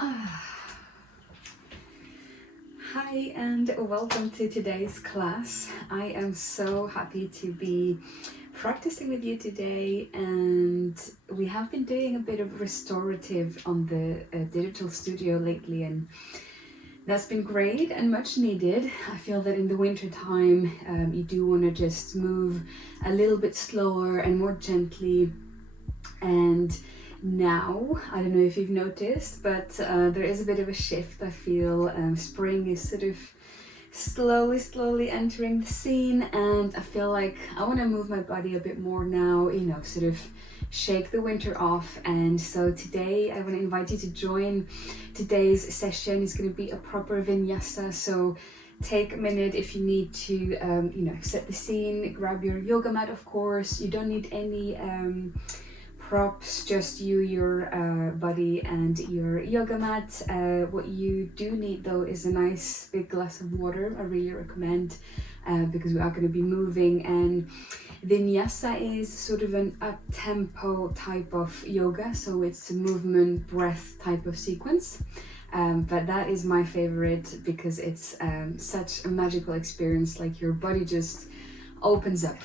Hi and welcome to today's class. I am so happy to be practicing with you today, and we have been doing a bit of restorative on the digital studio lately, and that's been great and much needed. I feel that in the winter time you do want to just move a little bit slower and more gently. And now, I don't know if you've noticed, but there is a bit of a shift. I feel spring is sort of slowly entering the scene, and I feel like I want to move my body a bit more now, sort of shake the winter off. And so today I want to invite you to join today's session. It's going to be a proper vinyasa, so take a minute if you need to set the scene. Grab your yoga mat, of course. You don't need any props, just your body and your yoga mat. What you do need though is a nice big glass of water. I really recommend because we are going to be moving, and vinyasa is sort of an up-tempo type of yoga, so it's a movement breath type of sequence. But that is my favorite because it's such a magical experience, like your body just opens up,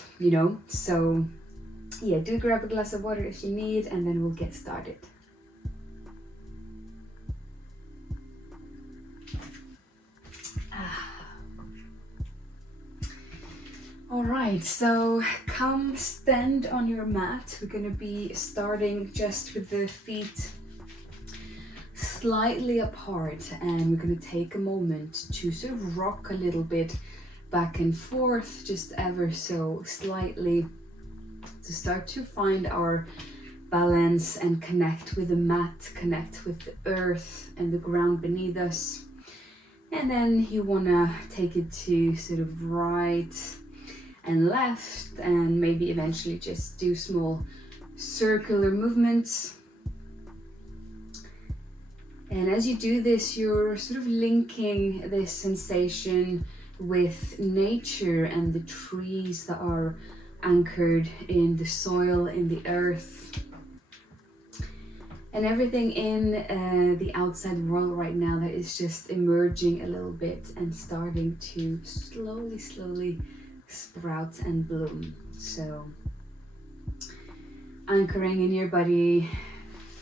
so yeah, do grab a glass of water if you need, and then we'll get started. All right, so come stand on your mat. We're going to be starting just with the feet slightly apart, and we're going to take a moment to sort of rock a little bit back and forth, just ever so slightly, to start to find our balance and connect with the mat, connect with the earth and the ground beneath us. And then you want to take it to sort of right and left, and maybe eventually just do small circular movements. And as you do this, you're sort of linking this sensation with nature and the trees that are anchored in the soil, in the earth, and everything in the outside world right now that is just emerging a little bit and starting to slowly sprout and bloom. So anchoring in your body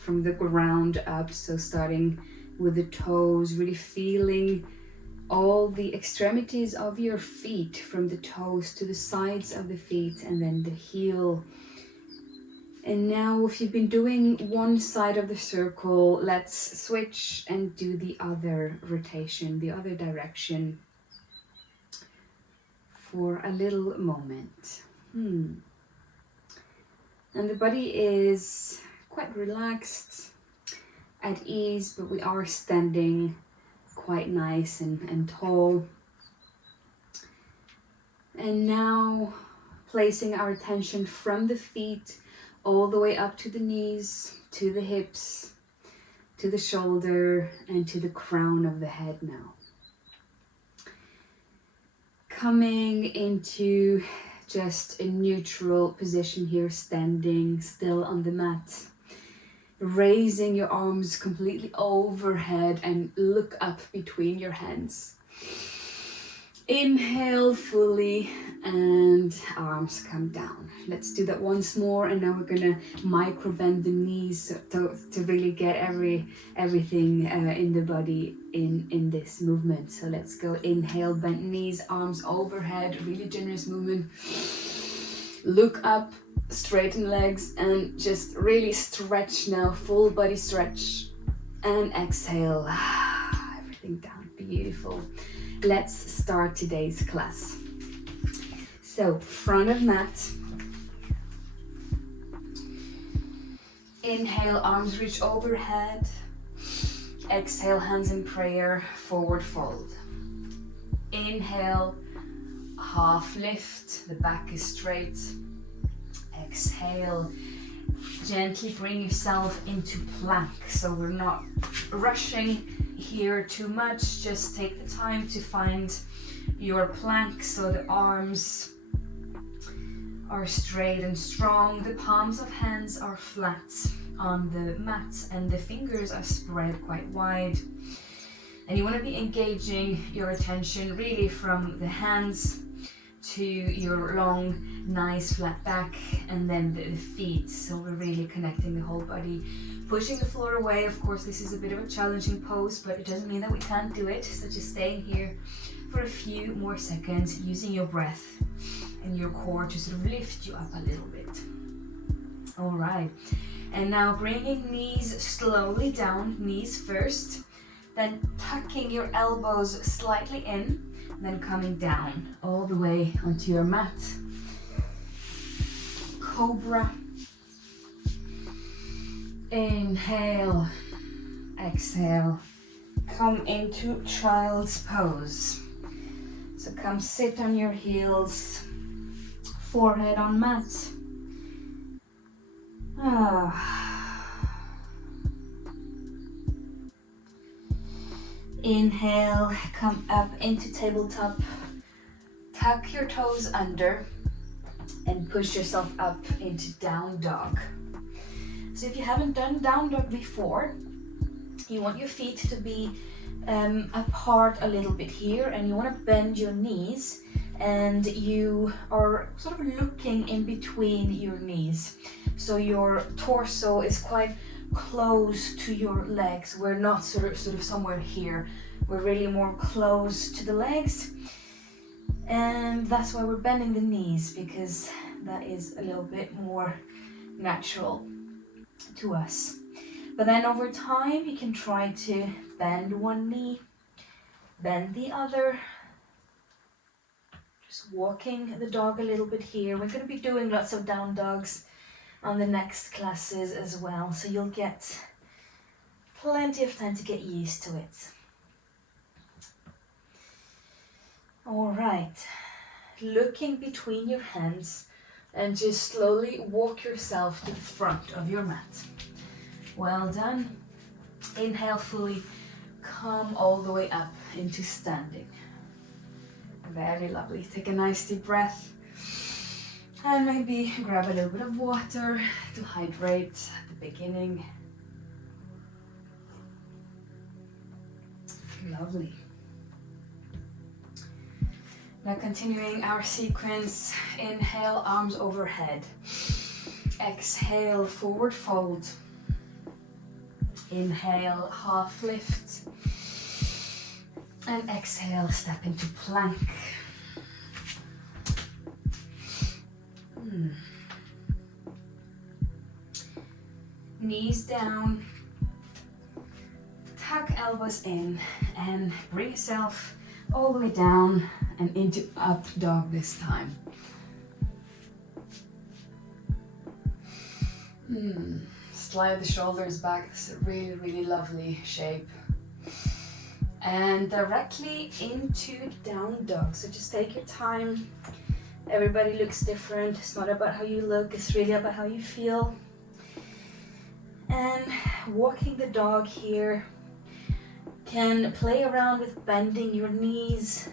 from the ground up, so starting with the toes, really feeling all the extremities of your feet, from the toes to the sides of the feet, and then the heel. And now, if you've been doing one side of the circle, let's switch and do the other rotation, the other direction, for a little moment. And the body is quite relaxed, at ease, but we are standing quite nice and tall. And now placing our attention from the feet all the way up to the knees, to the hips, to the shoulder, and to the crown of the head now. Coming into just a neutral position here, standing still on the mat. Raising your arms completely overhead and look up between your hands. Inhale fully and arms come down. Let's do that once more, and now we're gonna micro bend the knees to really get everything in the body in this movement. So let's go. Inhale, bend knees, arms overhead, really generous movement. Look up, straighten legs, and just really stretch now, full body stretch. And exhale, everything down, beautiful. Let's start today's class. So, front of mat. Inhale, arms reach overhead. Exhale, hands in prayer, forward fold. Inhale, half lift, the back is straight. Exhale, gently bring yourself into plank. So we're not rushing here too much, just take the time to find your plank, so the arms are straight and strong. The palms of hands are flat on the mat and the fingers are spread quite wide. And you want to be engaging your attention really from the hands to your long, nice flat back, and then the feet. So we're really connecting the whole body, pushing the floor away. Of course, this is a bit of a challenging pose, but it doesn't mean that we can't do it. So just staying here for a few more seconds, using your breath and your core to sort of lift you up a little bit. All right, and now bringing knees slowly down, knees first, then tucking your elbows slightly in, then coming down all the way onto your mat. Cobra. Inhale, exhale, come into child's pose. So come sit on your heels, forehead on mat. Inhale, come up into tabletop, tuck your toes under and push yourself up into down dog. So if you haven't done down dog before, you want your feet to be apart a little bit here, and you want to bend your knees, and you are sort of looking in between your knees. So your torso is quite close to your legs. We're not sort of somewhere here. We're really more close to the legs, and that's why we're bending the knees, because that is a little bit more natural to us. But then over time you can try to bend one knee, bend the other, just walking the dog a little bit here. We're going to be doing lots of down dogs on the next classes as well, so you'll get plenty of time to get used to it. All right, looking between your hands and just slowly walk yourself to the front of your mat. Well done. Inhale fully, come all the way up into standing. Very lovely. Take a nice deep breath. And maybe grab a little bit of water to hydrate at the beginning. Lovely. Now continuing our sequence, inhale, arms overhead. Exhale, forward fold. Inhale, half lift. And exhale, step into plank. Knees down, tuck elbows in, and bring yourself all the way down and into up dog this time. Slide the shoulders back. It's a really, really lovely shape. And directly into down dog. So just take your time. Everybody looks different. It's not about how you look, it's really about how you feel. And walking the dog here, can play around with bending your knees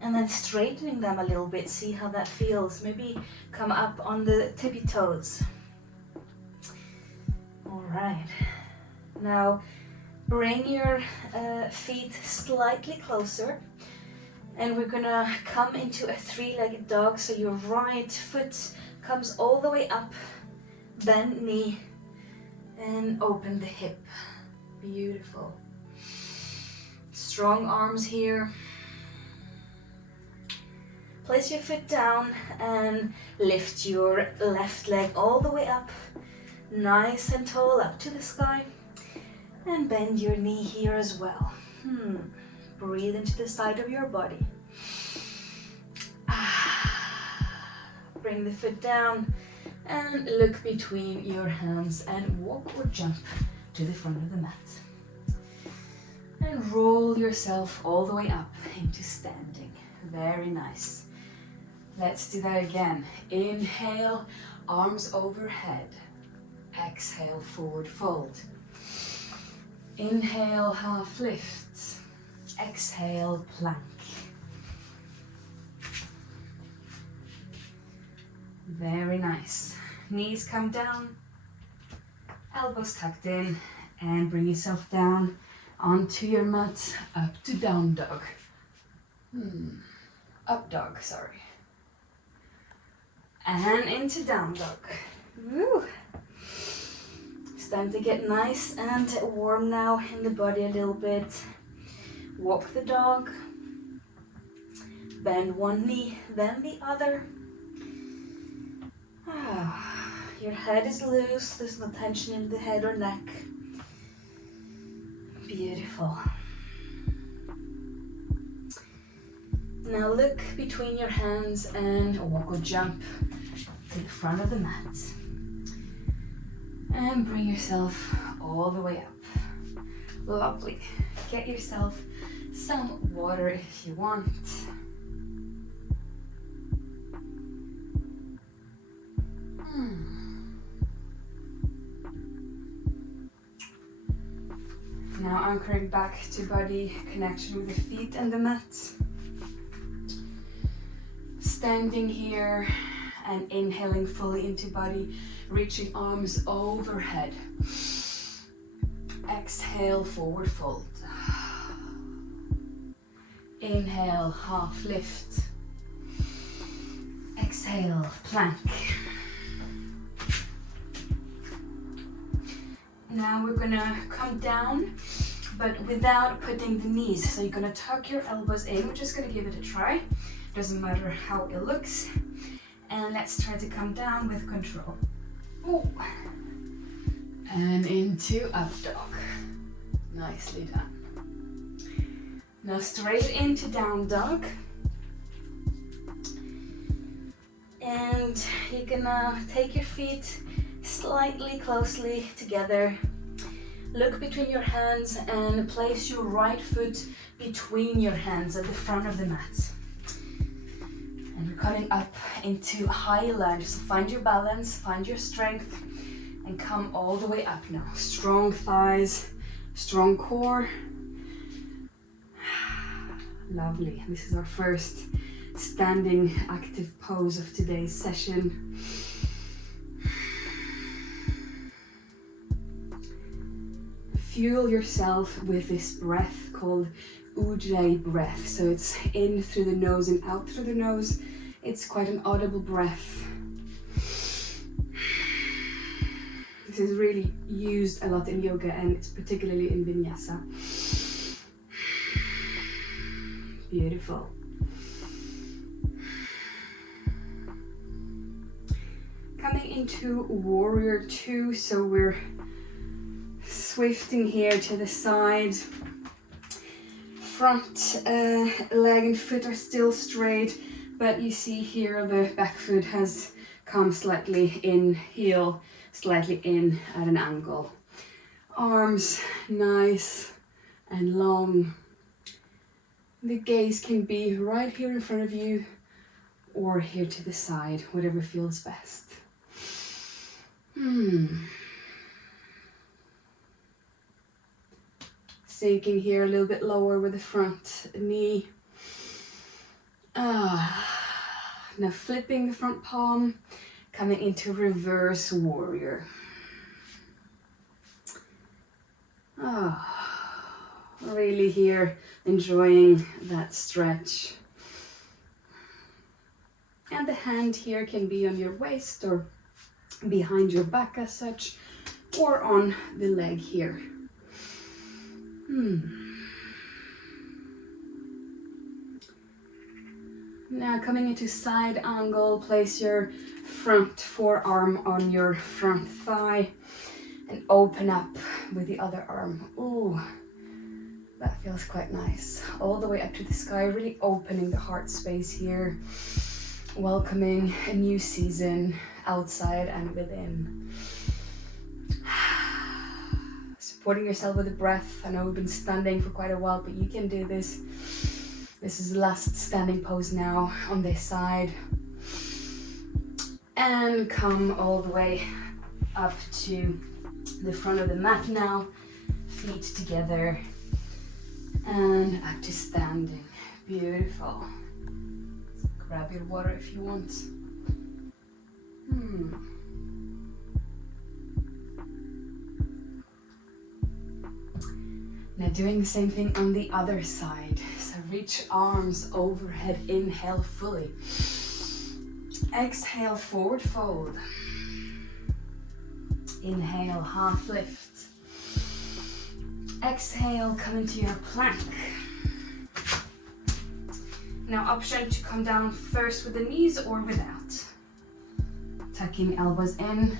and then straightening them a little bit. See how that feels. Maybe come up on the tippy toes. All right. Now bring your feet slightly closer, and we're gonna come into a three-legged dog. So your right foot comes all the way up, bend knee, and open the hip. Beautiful. Strong arms here. Place your foot down and lift your left leg all the way up, nice and tall, up to the sky. And bend your knee here as well. Breathe into the side of your body. Bring the foot down and look between your hands and walk or jump to the front of the mat. And roll yourself all the way up into standing. Very nice. Let's do that again. Inhale, arms overhead. Exhale, forward fold. Inhale, half lift. Exhale, plank. Very nice. Knees come down, elbows tucked in, and bring yourself down onto your mat, up to down dog. Up dog, sorry. And into down dog. Woo. It's time to get nice and warm now in the body a little bit. Walk the dog. Bend one knee, then the other. Your head is loose, there's no tension in the head or neck. Beautiful. Now look between your hands and walk or jump to the front of the mat. And bring yourself all the way up. Lovely. Get yourself some water if you want. Now anchoring back to body connection with the feet and the mat. Standing here and inhaling fully into body, reaching arms overhead. Exhale, forward fold. Inhale, half lift. Exhale, plank. Now we're gonna come down, but without putting the knees. So you're gonna tuck your elbows in. We're just gonna give it a try. Doesn't matter how it looks. And let's try to come down with control. Ooh. And into up dog. Nicely done. Now straight into down dog. And you're gonna take your feet slightly closely together. Look between your hands and place your right foot between your hands at the front of the mat. And we're coming up into a high lunge. So find your balance, find your strength, and come all the way up now. Strong thighs, strong core. Lovely. This is our first standing active pose of today's session. Fuel yourself with this breath called Ujjayi breath. So it's in through the nose and out through the nose. It's quite an audible breath. This is really used a lot in yoga, and it's particularly in vinyasa. Beautiful. Coming into warrior two, so we're swifting here to the side. Front leg and foot are still straight, but you see here the back foot has come slightly in, heel slightly in at an angle. Arms nice and long. The gaze can be right here in front of you or here to the side, whatever feels best. Sinking here a little bit lower with the front knee. Now flipping the front palm, coming into reverse warrior. Really here enjoying that stretch. And the hand here can be on your waist or behind your back as such, or on the leg here. Now coming into side angle, place your front forearm on your front thigh and open up with the other arm. Ooh, that feels quite nice. All the way up to the sky, really opening the heart space here, welcoming a new season outside and within. Supporting yourself with the breath. I know we've been standing for quite a while, but you can do this. This is the last standing pose now on this side. And come all the way up to the front of the mat now. Feet together. And up to standing. Beautiful. Grab your water if you want. Now doing the same thing on the other side. So reach arms overhead, inhale fully. Exhale, forward fold. Inhale, half lift. Exhale, come into your plank. Now option to come down first with the knees or without. Tucking elbows in,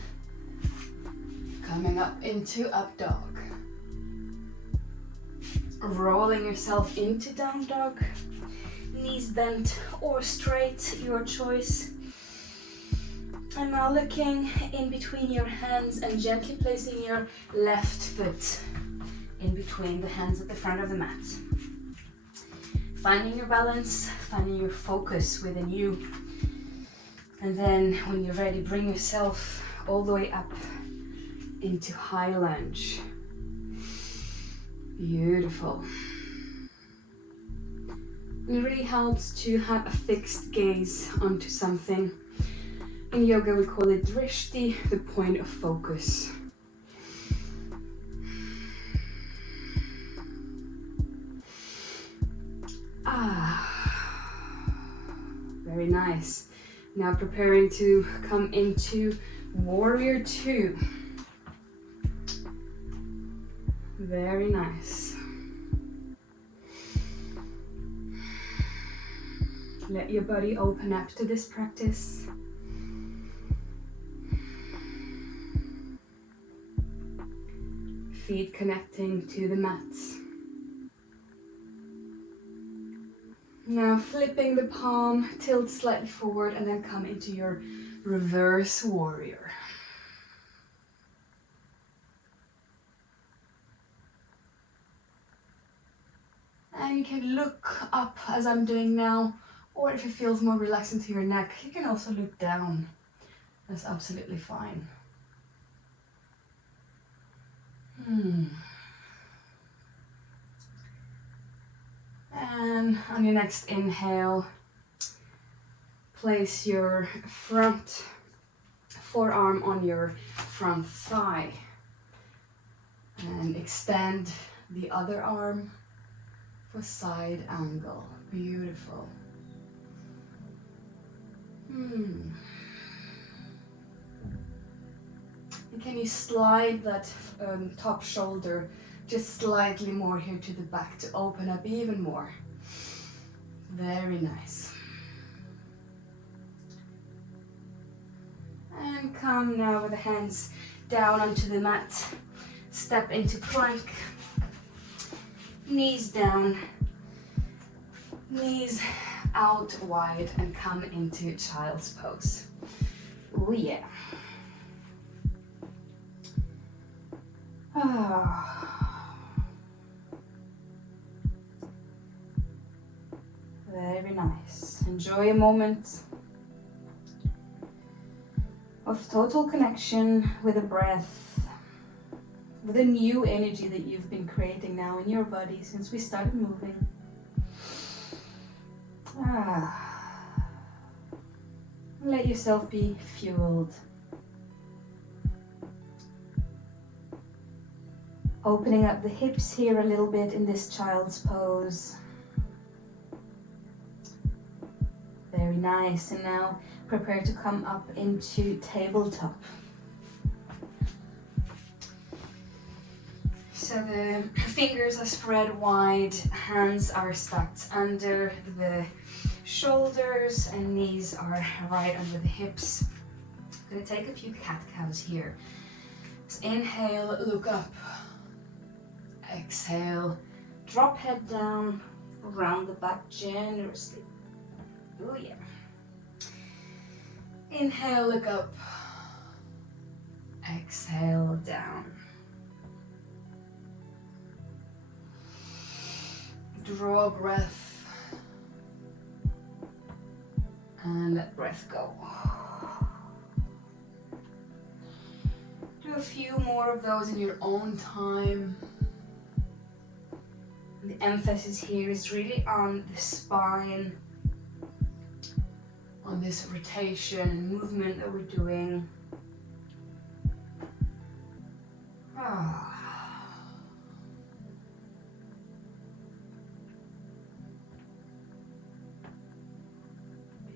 coming up into up dog. Rolling yourself into down dog. Knees bent or straight, your choice. And now looking in between your hands and gently placing your left foot in between the hands at the front of the mat. Finding your balance, finding your focus within you. And then when you're ready, bring yourself all the way up into high lunge. Beautiful. And it really helps to have a fixed gaze onto something. In yoga we call it drishti, the point of focus. Very nice. Now preparing to come into warrior two. Very nice. Let your body open up to this practice. Feet connecting to the mat. Now flipping the palm, tilt slightly forward and then come into your reverse warrior. And you can look up as I'm doing now, or if it feels more relaxing to your neck, you can also look down. That's absolutely fine. And on your next inhale, place your front forearm on your front thigh and extend the other arm for side angle. Beautiful. And can you slide that top shoulder just slightly more here to the back to open up even more? Very nice. And come now with the hands down onto the mat. Step into plank. Knees down. Knees out wide and come into child's pose. Oh yeah. Very nice. Enjoy a moment of total connection with the breath, with the new energy that you've been creating now in your body since we started moving. Let yourself be fueled. Opening up the hips here a little bit in this child's pose. Very nice. And now prepare to come up into tabletop. So the fingers are spread wide, hands are stacked under the shoulders and knees are right under the hips. I'm going to take a few cat-cows here. So inhale, look up. Exhale, drop head down, round the back generously. Oh yeah. Inhale, look up. Exhale, down. Draw breath. And let breath go. Do a few more of those in your own time. The emphasis here is really on the spine, on this rotation and movement that we're doing.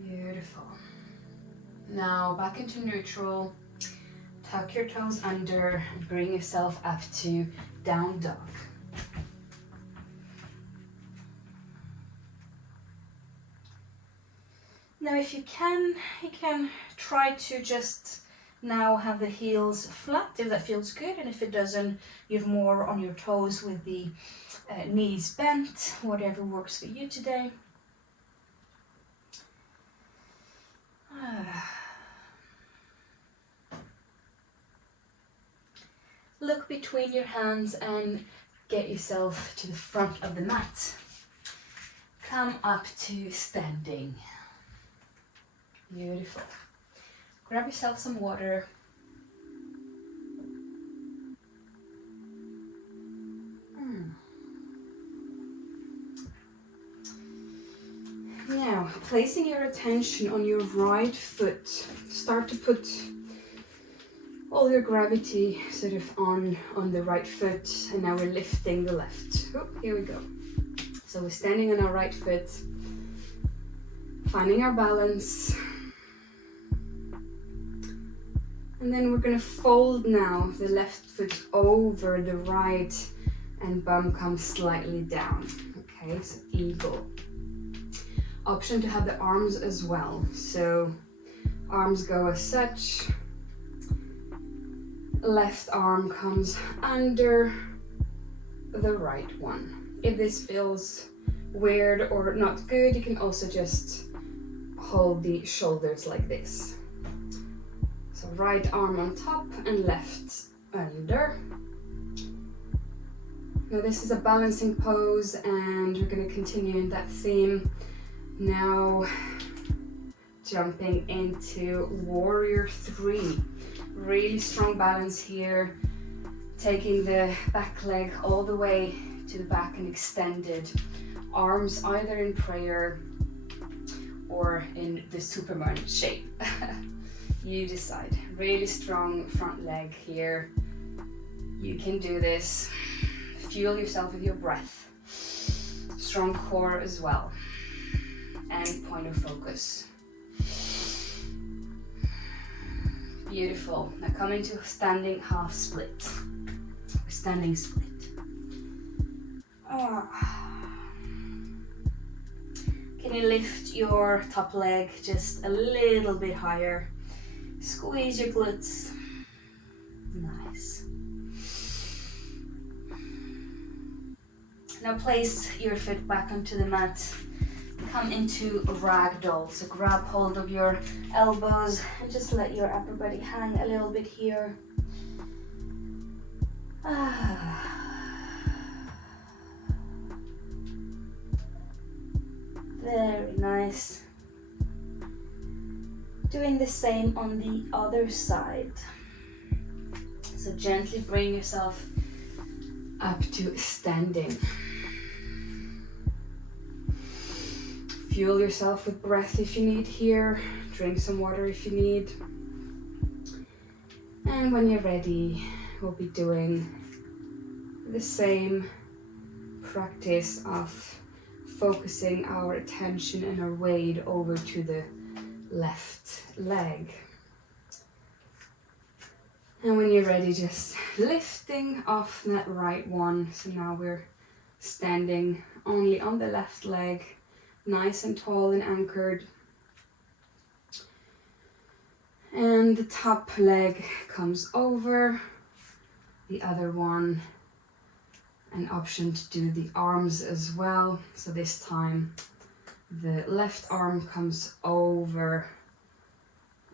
Beautiful. Now back into neutral. Tuck your toes under and bring yourself up to down dog. Now if you can try to just now have the heels flat if that feels good, and if it doesn't, you're more on your toes with the knees bent, whatever works for you today. Look between your hands and get yourself to the front of the mat. Come up to standing. Beautiful. Grab yourself some water. Now, placing your attention on your right foot. Start to put all your gravity sort of on the right foot, and now we're lifting the left. Oh, here we go. So we're standing on our right foot, finding our balance. And then we're going to fold now the left foot over the right and bum comes slightly down. Okay, so eagle. Option to have the arms as well. So arms go as such. Left arm comes under the right one. If this feels weird or not good, you can also just hold the shoulders like this. So right arm on top and left under. Now this is a balancing pose and we're going to continue in that theme. Now jumping into warrior 3. Really strong balance here. Taking the back leg all the way to the back and extended. Arms either in prayer or in the Superman shape. You decide. Really strong front leg here. You can do this. Fuel yourself with your breath. Strong core as well. And point of focus. Beautiful. Now come into standing half split. Standing split. Can you lift your top leg just a little bit higher? Squeeze your glutes. Nice. Now place your foot back onto the mat. Come into ragdoll. So grab hold of your elbows and just let your upper body hang a little bit here. Very nice. Doing the same on the other side. So gently bring yourself up to standing. Fuel yourself with breath if you need here. Drink some water if you need. And when you're ready, we'll be doing the same practice of focusing our attention and our weight over to the left leg. And when you're ready, just lifting off that right one. So now we're standing only on the left leg. Nice and tall and anchored. And the top leg comes over. The other one, an option to do the arms as well. So this time the left arm comes over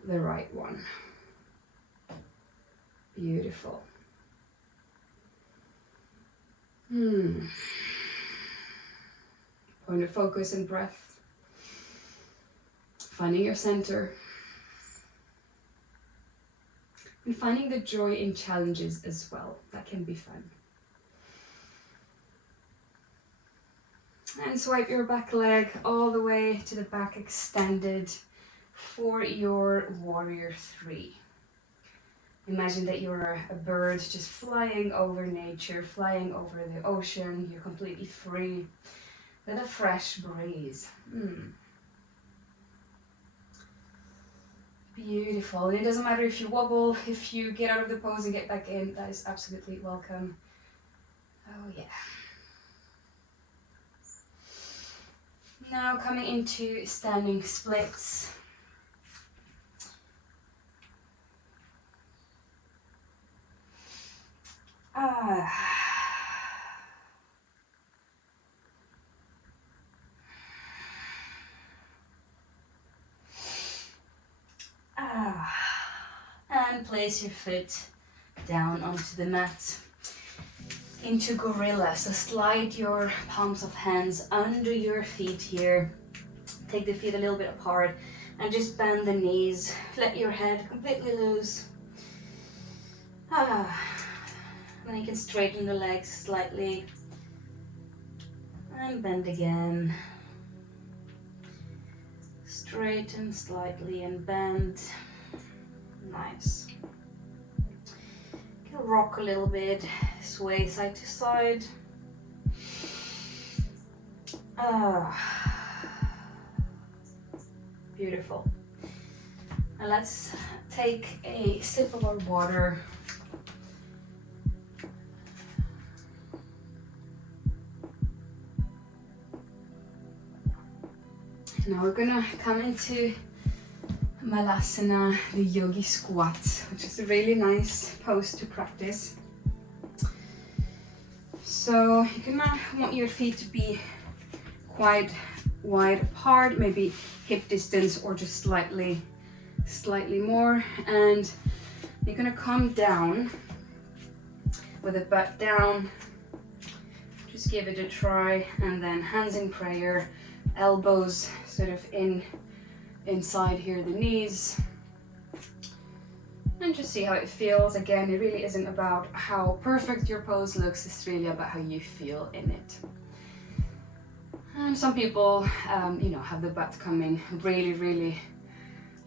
the right one. Beautiful. Point of focus and breath. Finding your center. And finding the joy in challenges as well. That can be fun. And swipe your back leg all the way to the back extended. for your warrior 3. Imagine that you're a bird just flying over nature, flying over the ocean. You're completely free with a fresh breeze. Beautiful. And it doesn't matter if you wobble, if you get out of the pose and get back in, that is absolutely welcome. Oh yeah. Now coming into standing splits. And place your foot down onto the mat into gorilla. So slide your palms of hands under your feet here. Take the feet a little bit apart and just bend the knees. Let your head completely loose. Then you can straighten the legs slightly and bend again. Straighten slightly and bend. Nice. You can rock a little bit, sway side to side. Beautiful. Now let's take a sip of our water. Now we're gonna come into Malasana, the yogi squat, which is a really nice pose to practice. So you're gonna want your feet to be quite wide apart, maybe hip distance or just slightly more, and you're gonna come down with the butt down. Just give it a try, and then hands in prayer, elbows sort of inside here, the knees, and just see how it feels. Again, it really isn't about how perfect your pose looks, it's really about how you feel in it. And some people, have the butt coming really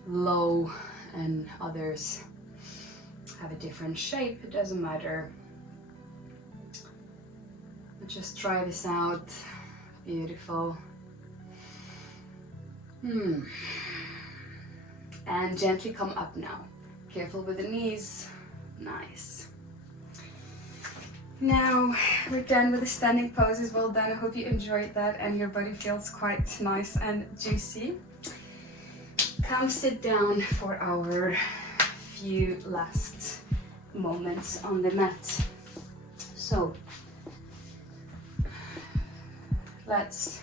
low, and others have a different shape. It doesn't matter. But just try this out. Beautiful. And gently come up now. Careful with the knees. Nice. Now we're done with the standing poses. Well done. I hope you enjoyed that and your body feels quite nice and juicy. Come sit down for our few last moments on the mat. So let's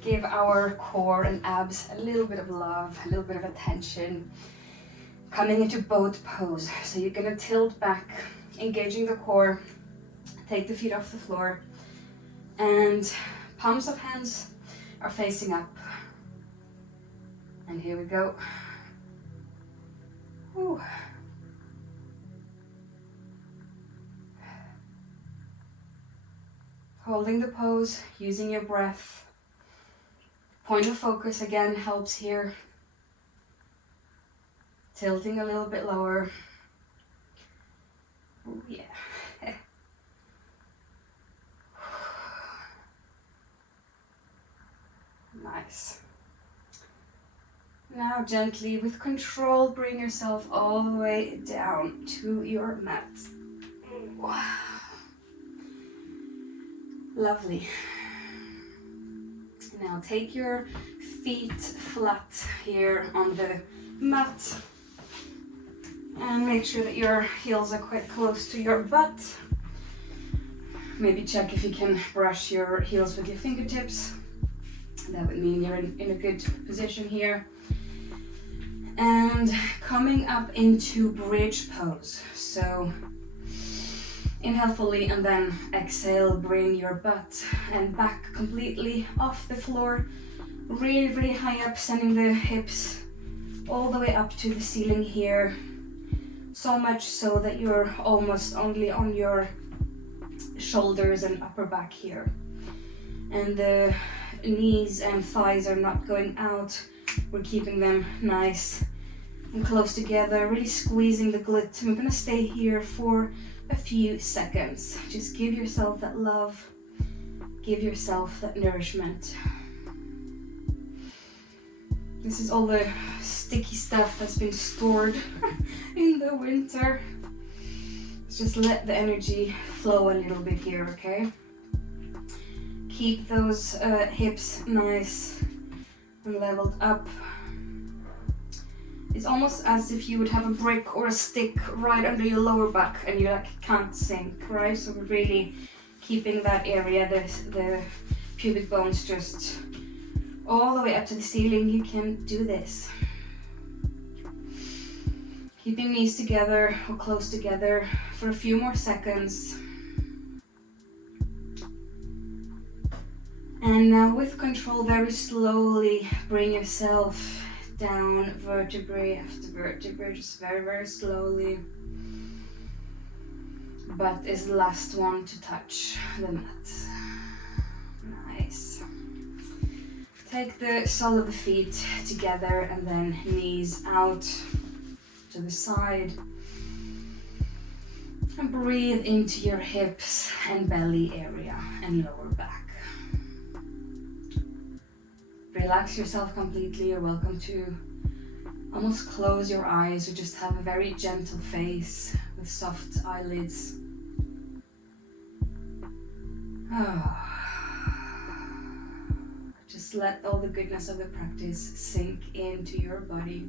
give our core and abs a little bit of love, a little bit of attention. Coming into boat pose. So you're gonna tilt back, engaging the core. Take the feet off the floor, and palms of hands are facing up. And here we go. Whew. Holding the pose, using your breath. Point of focus again helps here. Tilting a little bit lower. Ooh, yeah. Nice. Now gently, with control, bring yourself all the way down to your mat. Wow. Lovely. Now take your feet flat here on the mat and make sure that your heels are quite close to your butt. Maybe check if you can brush your heels with your fingertips. That would mean you're in a good position here. And coming up into bridge pose. So inhale fully and then exhale, bring your butt and back completely off the floor. Really high up, sending the hips all the way up to the ceiling here. So much so that you're almost only on your shoulders and upper back here. And the knees and thighs are not going out We're keeping them nice and close together, really squeezing the glute. And we're gonna stay here for a few seconds. Just give yourself that love, give yourself that nourishment. This is all the sticky stuff that's been stored in the winter. Let's just let the energy flow a little bit here, okay? Keep those hips nice and leveled up. It's almost as if you would have a brick or a stick right under your lower back and you like can't sink, right? So we're really keeping that area, the pubic bones just all the way up to the ceiling. You can do this. Keeping knees together or close together for a few more seconds. And now with control, very slowly bring yourself down vertebrae after vertebrae, just very, very slowly. Butt is the last one to touch the mat. Nice. Take the sole of the feet together and then knees out to the side. And breathe into your hips and belly area and lower back. Relax yourself completely. You're welcome to almost close your eyes or just have a very gentle face with soft eyelids. Just let all the goodness of the practice sink into your body.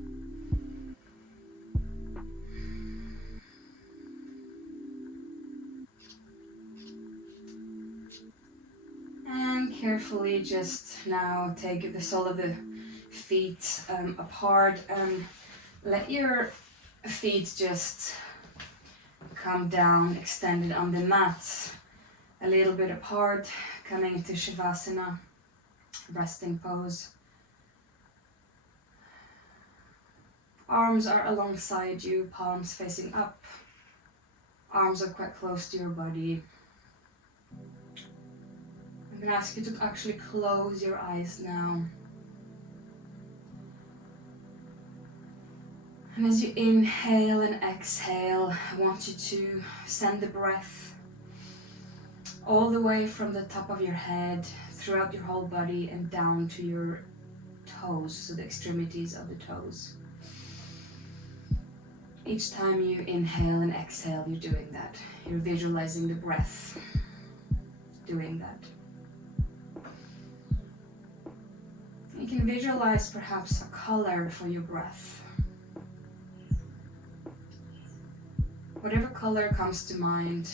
And carefully just now take the sole of the feet apart and let your feet just come down, extended on the mat, a little bit apart, coming into Shavasana, resting pose. Arms are alongside you, palms facing up. Arms are quite close to your body. I'm going to ask you to actually close your eyes now. And as you inhale and exhale, I want you to send the breath all the way from the top of your head, throughout your whole body and down to your toes, so the extremities of the toes. Each time you inhale and exhale, you're doing that. You're visualizing the breath doing that. You can visualize perhaps a color for your breath. Whatever color comes to mind.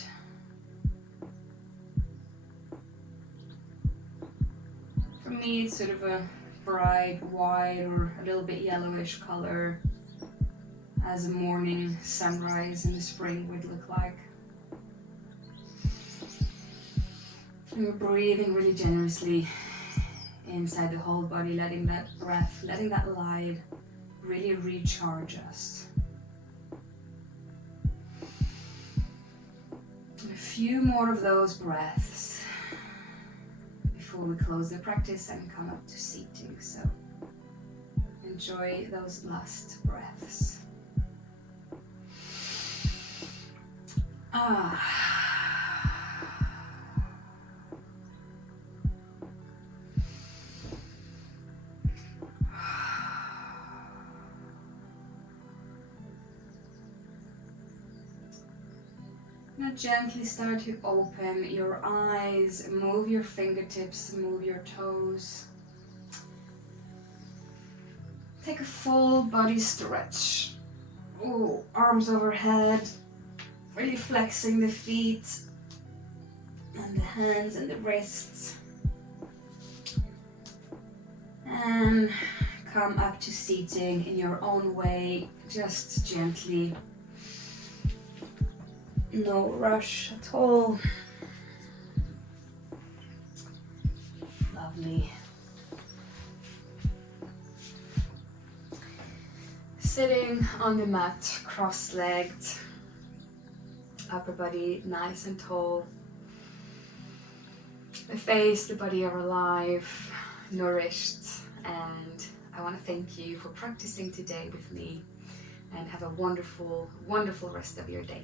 For me, it's sort of a bright white or a little bit yellowish color, as a morning sunrise in the spring would look like. And we're breathing really generously inside the whole body, letting that breath, letting that light really recharge us. And a few more of those breaths before we close the practice and come up to seating. So enjoy those last breaths. Now gently start to open your eyes, move your fingertips, move your toes. Take a full body stretch. Ooh, arms overhead, really flexing the feet and the hands and the wrists. And come up to seating in your own way, just gently. No rush at all. Lovely. Sitting on the mat, cross-legged, upper body nice and tall. The face, the body are alive, nourished, and I want to thank you for practicing today with me, and have a wonderful, wonderful rest of your day.